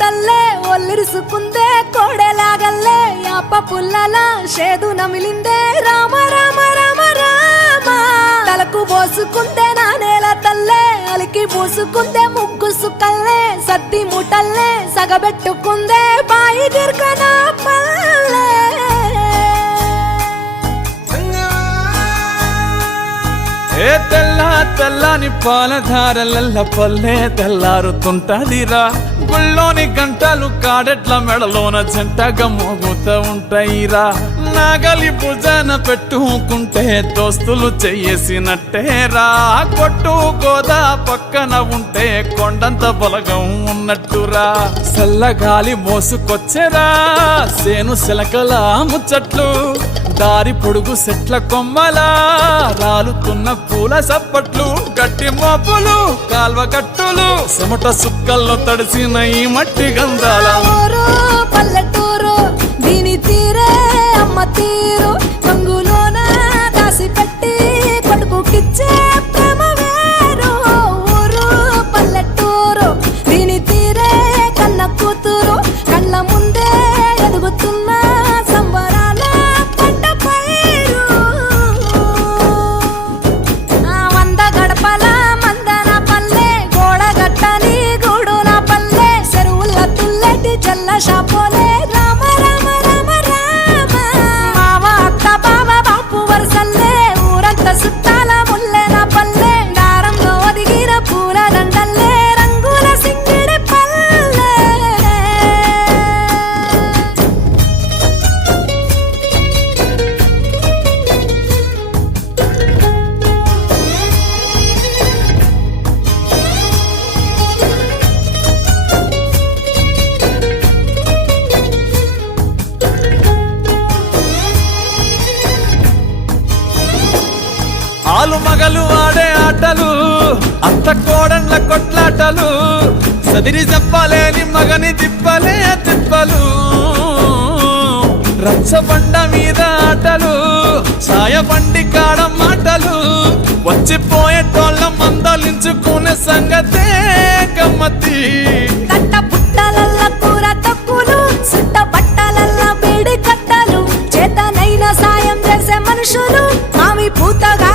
తల్లే ఒల్లిరుసుకుందే కోడెలాగల్లే యాప పుల్లల షేదు నమిలిందే రామ రామ రామ రామ తలకు పోసుకుందే నా నేల తల్లే అలికి పూసుకుందే ముగ్గు సుక్కల్లే సద్ది ముటల్లే సగబెట్టుకుందే బాయి దిర్కన పల్లె ఏ తెల్ల తెల్లని పాలధారలల్ల పల్లె తెల్లారుతుంటదిరా గుళ్ళోని గంటలు కాడెట్ల మెడలోన జంటగా మోగుతూ ఉంటాయిరా నాగలి భుజాన పెట్టుకుంటే దోస్తులు చెయ్యేసినట్టేరా కొట్టు గోదా పక్కన ఉంటే కొండంత బలగం ఉన్నట్టురా చల్లగాలి మోసుకొచ్చెరా సేను శిలకల ముచ్చట్లు దారి పొడుగు సెట్ల కొమ్మలా రాలుతున్న పూల సప్పట్లు గట్టి మోపులు కాల్వ కట్టులు చెమట సుక్కల్లో తడిసిన ఈ మట్టి గంధాల పల్లెటూరు దీని తీరే అమ్మ తీరు కంగులోన దాసి పెట్టి కొడుకుకిచ్చే ప్రేమ వేరు ఊరు పల్లెటూరు దీని తీరే కన్న కూతురు కళ్ళ ముందే ఎదుగుతున్న సంబరాల పంట పైరు వంద గడపల మందన పల్లె గోడ గట్టని గూడున పల్లె చెరువుల తుల్లటి చల్ల షాపోలే రామ రామ రామ రామ మావ అక్క బావ బాపు వరసల్లే ఊరంతా సుట్టాల ముల్లెన పల్లె దారంలో ఒదిగిన పూల దండల్లే రంగుల సింగిడి పల్లె ఆలు మగలు ఆడే ఆటలు అత్త కోడన్ల కొట్లాటలు సదిరి చెప్పలేని మగని తిప్పలే తిప్పలు రచ్చబండ మీద ఆటలు ఛాయబండి కాడ మాటలు వచ్చిపోయేటోళ్ళ మందలించుకునే సంగతే గమ్మతి కట్ట పుట్టలల్ల కూర తక్కులు సుట్ట బట్టలల్ల వేడి కట్టలు చేతనైన సాయం చేసే మనుషులు మామి పూతగా